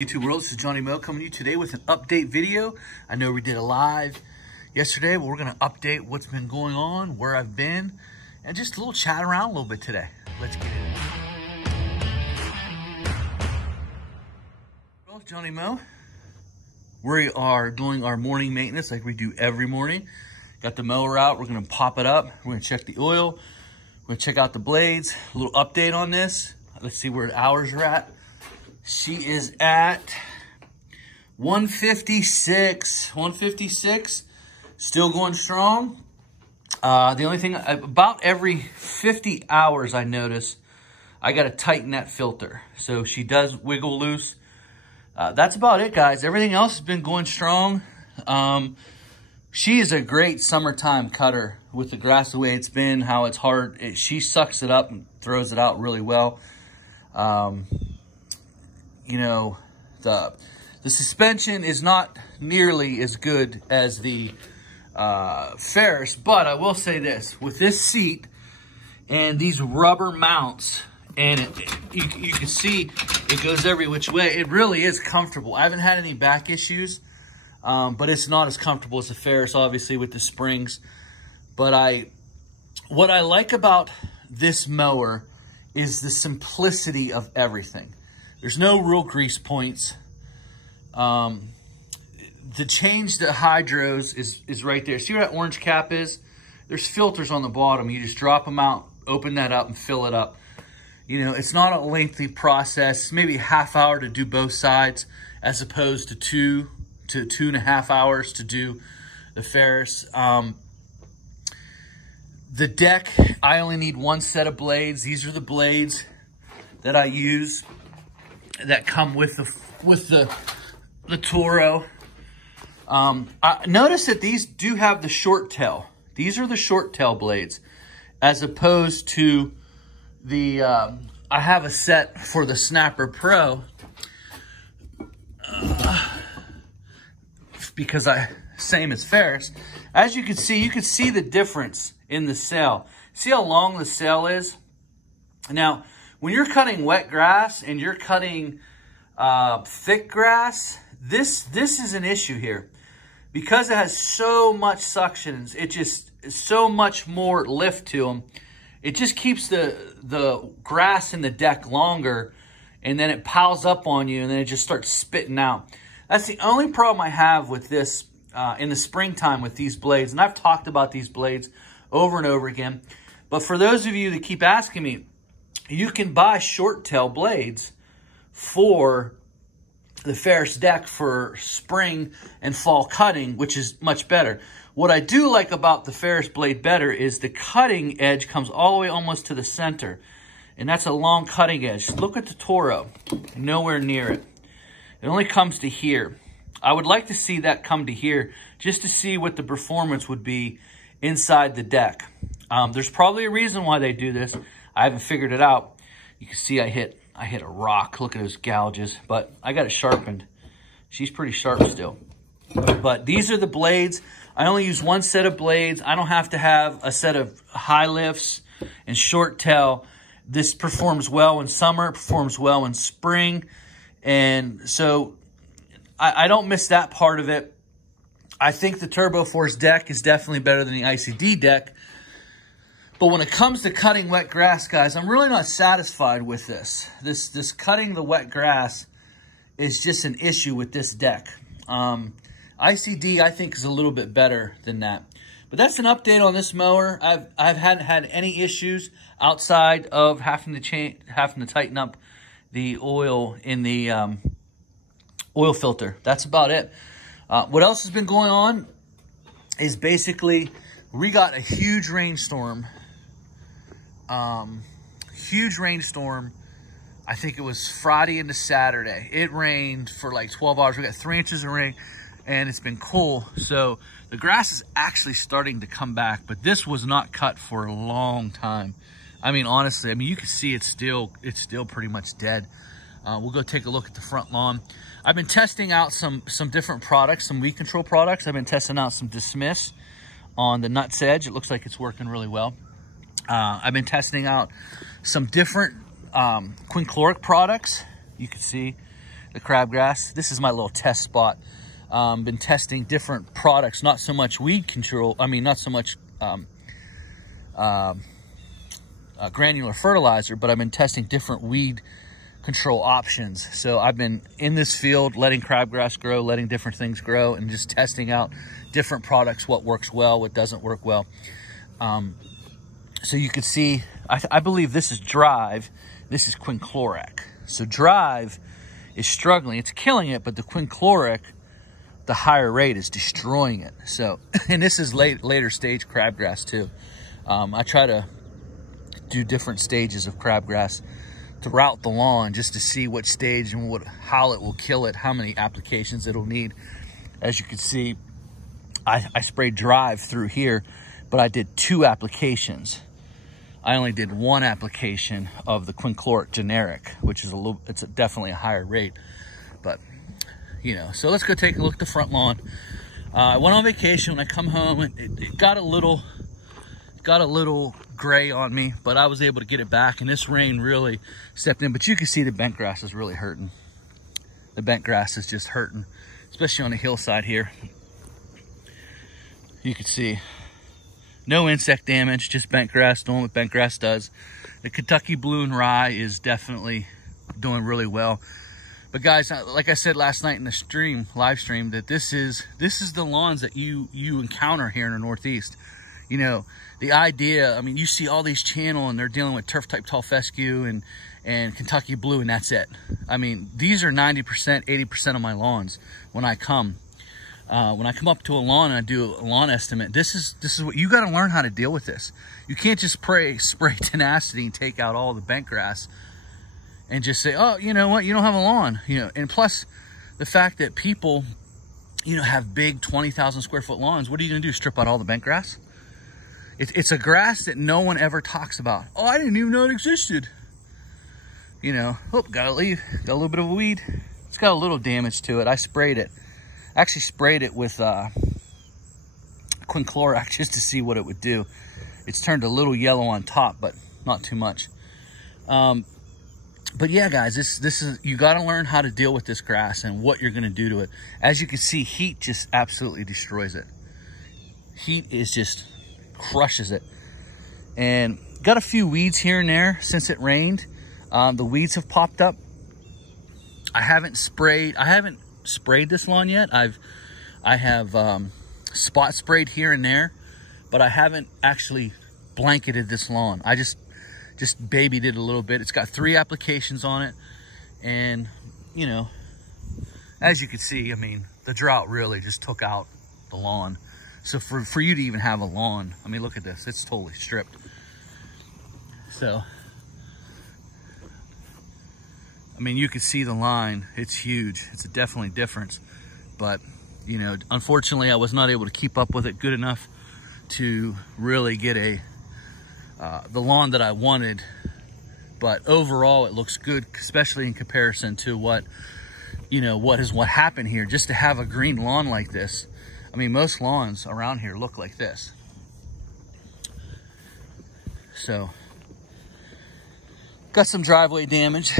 YouTube world, this is Johnny Moe coming to you today with an update video. I know we did a live yesterday, but we're going to update what's been going on, where I've been, and just a little chat around a little bit today. Let's get into it. Well, Johnny Moe, we are doing our morning maintenance like we do every morning. Got the mower out, we're going to pop it up, we're going to check the oil, we're going to check out the blades, a little update on this. Let's see where the hours are at. She is at 156, still going strong. The only thing, about every 50 hours I notice, I got to tighten that filter. So she does wiggle loose. That's about it, guys. Everything else has been going strong. She is a great summertime cutter with the grass the way it's been, how it's hard. She sucks it up and throws it out really well. You know, the suspension is not nearly as good as the Ferris, but I will say this, with this seat and these rubber mounts, and you can see it goes every which way, it really is comfortable. I haven't had any back issues, but it's not as comfortable as the Ferris, obviously, with the springs. But what I like about this mower is the simplicity of everything. There's no real grease points. To change the hydros is right there. See where that orange cap is? There's filters on the bottom. You just drop them out, open that up, and fill it up. You know, it's not a lengthy process. Maybe a half hour to do both sides, as opposed to 2 to 2.5 hours to do the Ferris. The deck, I only need one set of blades. These are the blades that I use that come with the Toro. I notice that these do have the short tail. These are the short tail blades, as opposed to the, I have a set for the Snapper Pro, because same as Ferris. As you can see the difference in the sail. See how long the sail is? Now, when you're cutting wet grass and you're cutting thick grass, this is an issue here. Because it has so much suctions, it just is so much more lift to them. It just keeps the grass in the deck longer, and then it piles up on you, and then it just starts spitting out. That's the only problem I have with this in the springtime with these blades. And I've talked about these blades over and over again. But for those of you that keep asking me, you can buy short tail blades for the Ferris deck for spring and fall cutting, which is much better. What I do like about the Ferris blade better is the cutting edge comes all the way almost to the center. And that's a long cutting edge. Look at the Toro, nowhere near it. It only comes to here. I would like to see that come to here just to see what the performance would be inside the deck. There's probably a reason why they do this. I haven't figured it out. You can see I hit a rock. Look at those gouges, but I got it sharpened. She's pretty sharp still. But these are the blades. I only use one set of blades. I don't have to have a set of high lifts and short tail. This performs well in summer, it performs well in spring. And so I don't miss that part of it. I think the Turbo Force deck is definitely better than the ICD deck. But when it comes to cutting wet grass, guys, I'm really not satisfied with this. This cutting the wet grass is just an issue with this deck. ICD, I think, is a little bit better than that. But that's an update on this mower. I haven't had any issues outside of having to tighten up the oil in the oil filter. That's about it. What else has been going on is basically we got a huge rainstorm. Huge rainstorm. I think it was Friday into Saturday. It rained for like 12 hours. We got 3 inches of rain, and it's been cool. So the grass is actually starting to come back, but this was not cut for a long time. I mean, honestly, you can see it's still pretty much dead. We'll go take a look at the front lawn. I've been testing out some different products, some weed control products. I've been testing out some Dismiss on the nuts edge. It looks like it's working really well. I've been testing out some different quinchloric products. You can see the crabgrass. This is my little test spot. Been testing different products, not so much weed control. I mean, not so much granular fertilizer, but I've been testing different weed control options. So I've been in this field letting crabgrass grow, letting different things grow, and just testing out different products, what works well, what doesn't work well. So you can see, I believe this is Drive, this is quinclorac. So Drive is struggling, it's killing it, but the quinclorac, the higher rate, is destroying it. So, and this is later stage crabgrass too. I try to do different stages of crabgrass throughout the lawn just to see what stage and how it will kill it, how many applications it'll need. As you can see, I sprayed Drive through here, but I did 2 applications. I only did 1 application of the quinclorac generic, which is it's definitely a higher rate. But, you know, so let's go take a look at the front lawn. I went on vacation. When I come home, it got a little gray on me, but I was able to get it back, and this rain really stepped in. But you can see the bent grass is really hurting. The bent grass is just hurting, especially on the hillside here. You can see no insect damage, just bent grass doing what bent grass does. The Kentucky Blue and Rye is definitely doing really well. But guys, like I said last night in the live stream, that this is the lawns that you encounter here in the Northeast. You know, the idea, I mean, you see all these channel and they're dealing with turf type tall fescue and Kentucky Blue, and that's it. I mean, these are 90%, 80% of my lawns when I come. When I come up to a lawn and I do a lawn estimate, this is what you got to learn how to deal with this. You can't just spray tenacity and take out all the bent grass and just say, oh, you know what, you don't have a lawn, you know. And plus the fact that people, you know, have big 20,000 square foot lawns. What are you going to do? Strip out all the bent grass? It's a grass that no one ever talks about. Oh, I didn't even know it existed. You know, oh, got a little bit of a weed. It's got a little damage to it. I sprayed it. I actually sprayed it with quinclorac just to see what it would do. It's turned a little yellow on top, but not too much. But yeah, guys, this is, you got to learn how to deal with this grass and what you're going to do to it. As you can see, heat just absolutely destroys it. Heat is just crushes it. And got a few weeds here and there since it rained. The weeds have popped up. I haven't sprayed this lawn yet. I have spot sprayed here and there, but I haven't actually blanketed this lawn. I just babied it a little bit. It's got 3 applications on it, and you know, as you can see, I mean, the drought really just took out the lawn. So for you to even have a lawn, I mean, look at this, it's totally stripped. So, I mean, you can see the line, it's huge. It's a definitely difference. But, you know, unfortunately, I was not able to keep up with it good enough to really get the lawn that I wanted. But overall, it looks good, especially in comparison to what happened here. Just to have a green lawn like this. I mean, most lawns around here look like this. So, got some driveway damage,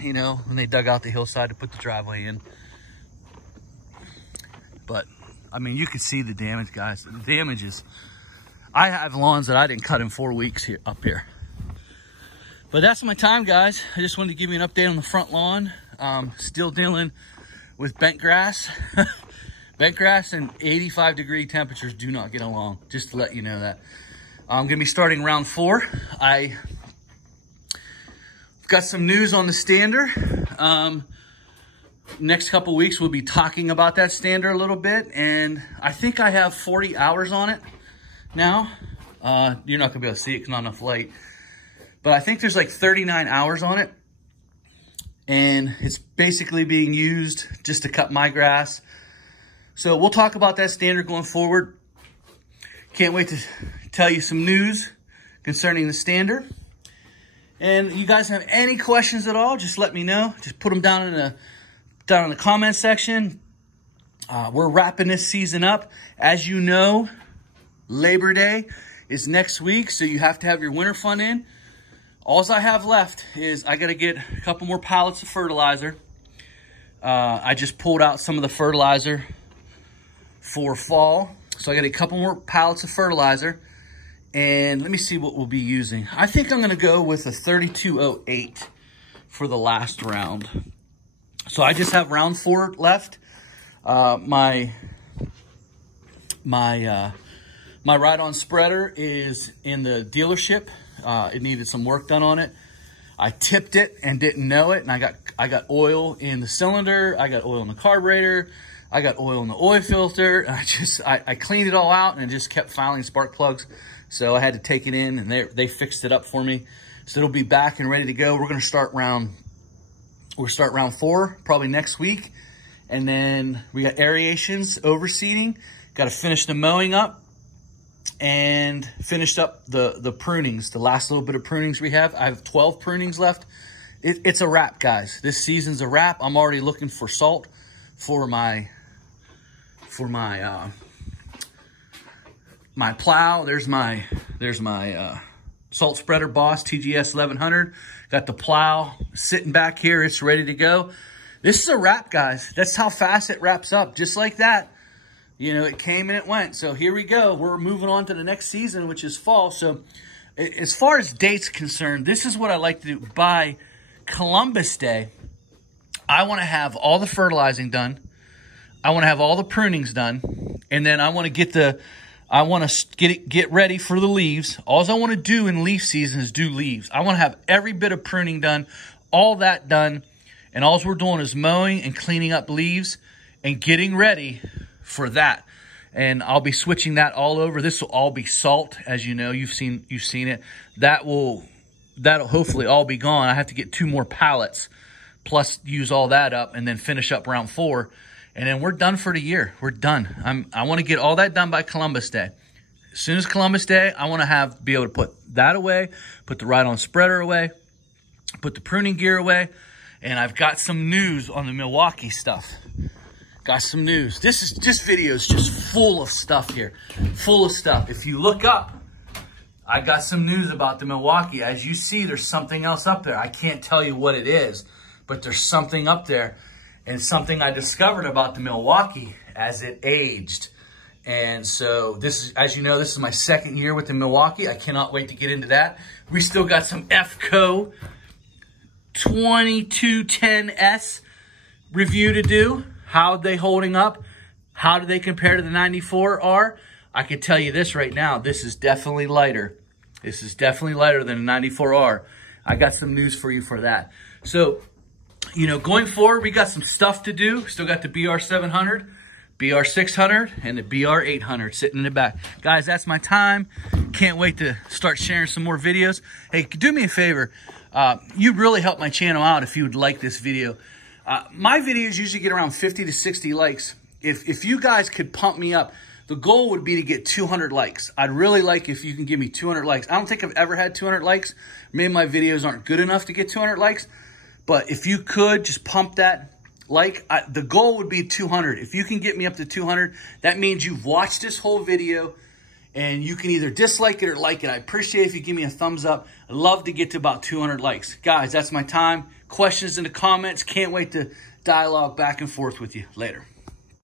you know, when they dug out the hillside to put the driveway in. But, I mean, you can see the damage, guys. The damage is, I have lawns that I didn't cut in 4 weeks here up here. But that's my time, guys. I just wanted to give you an update on the front lawn. Still dealing with bent grass. Bent grass and 85-degree temperatures do not get along, just to let you know that. I'm going to be starting round 4. I've got some news on the stander. Next couple weeks, we'll be talking about that stander a little bit, and I think I have 40 hours on it now. You're not going to be able to see it because not enough light. But I think there's like 39 hours on it, and it's basically being used just to cut my grass. So we'll talk about that standard going forward. Can't wait to tell you some news concerning the standard. And you guys have any questions at all, just let me know. Just put them down in the comment section. We're wrapping this season up. As you know, Labor Day is next week, so you have to have your winter fund in. All I have left is I got to get a couple more pallets of fertilizer. I just pulled out some of the fertilizer for fall. So I got a couple more pallets of fertilizer. And let me see what we'll be using. I think I'm gonna go with a 3208 for the last round. So I just have round 4 left. My ride-on spreader is in the dealership. It needed some work done on it. I tipped it and didn't know it, and I got oil in the cylinder. I got oil in the carburetor. I got oil in the oil filter. And I cleaned it all out and just kept filing spark plugs. So I had to take it in, and they fixed it up for me. So it'll be back and ready to go. We're gonna start round 4 probably next week, and then we got aerations, overseeding. Got to finish the mowing up and finished up the prunings, the last little bit of prunings we have. I have 12 prunings left. It's a wrap, guys. This season's a wrap. I'm already looking for salt for my plow. There's my salt spreader Boss TGS 1100. Got the plow sitting back here. It's ready to go. This is a wrap, guys. That's how fast it wraps up, just like that. You know, it came and it went. So here we go. We're moving on to the next season, which is fall. So as far as dates concerned, this is what I like to do. By Columbus Day, I want to have all the fertilizing done. I want to have all the prunings done. And then I want to get ready for the leaves. All I want to do in leaf season is do leaves. I want to have every bit of pruning done, all that done. And all we're doing is mowing and cleaning up leaves and getting ready for that. And I'll be switching that all over. This will all be salt, as you know. You've seen it. That'll hopefully all be gone. I have to get 2 more pallets, plus use all that up, and then finish up round 4. And then we're done for the year. We're done. I want to get all that done by Columbus Day. As soon as Columbus Day, I want to be able to put that away, put the ride-on spreader away, put the pruning gear away. And I've got some news on the Milwaukee stuff. Got some news. This video is just full of stuff here. Full of stuff. If you look up, I got some news about the Milwaukee. As you see, there's something else up there. I can't tell you what it is, but there's something up there. And something I discovered about the Milwaukee as it aged. And so this is, as you know, this is my 2nd year with the Milwaukee. I cannot wait to get into that. We still got some FCO 2210S review to do. How are they holding up? How do they compare to the 94R? I can tell you this right now. This is definitely lighter. This is definitely lighter than the 94R. I got some news for you for that. So, you know, going forward, we got some stuff to do. Still got the BR700, BR600, and the BR800 sitting in the back. Guys, that's my time. Can't wait to start sharing some more videos. Hey, do me a favor. You really help my channel out if you would like this video. My videos usually get around 50 to 60 likes. If you guys could pump me up, the goal would be to get 200 likes. I'd really like if you can give me 200 likes. I don't think I've ever had 200 likes. Maybe my videos aren't good enough to get 200 likes. But if you could just pump that like, the goal would be 200. If you can get me up to 200, that means you've watched this whole video and you can either dislike it or like it. I appreciate if you give me a thumbs up. I'd love to get to about 200 likes. Guys, that's my time. Questions in the comments. Can't wait to dialogue back and forth with you. Later.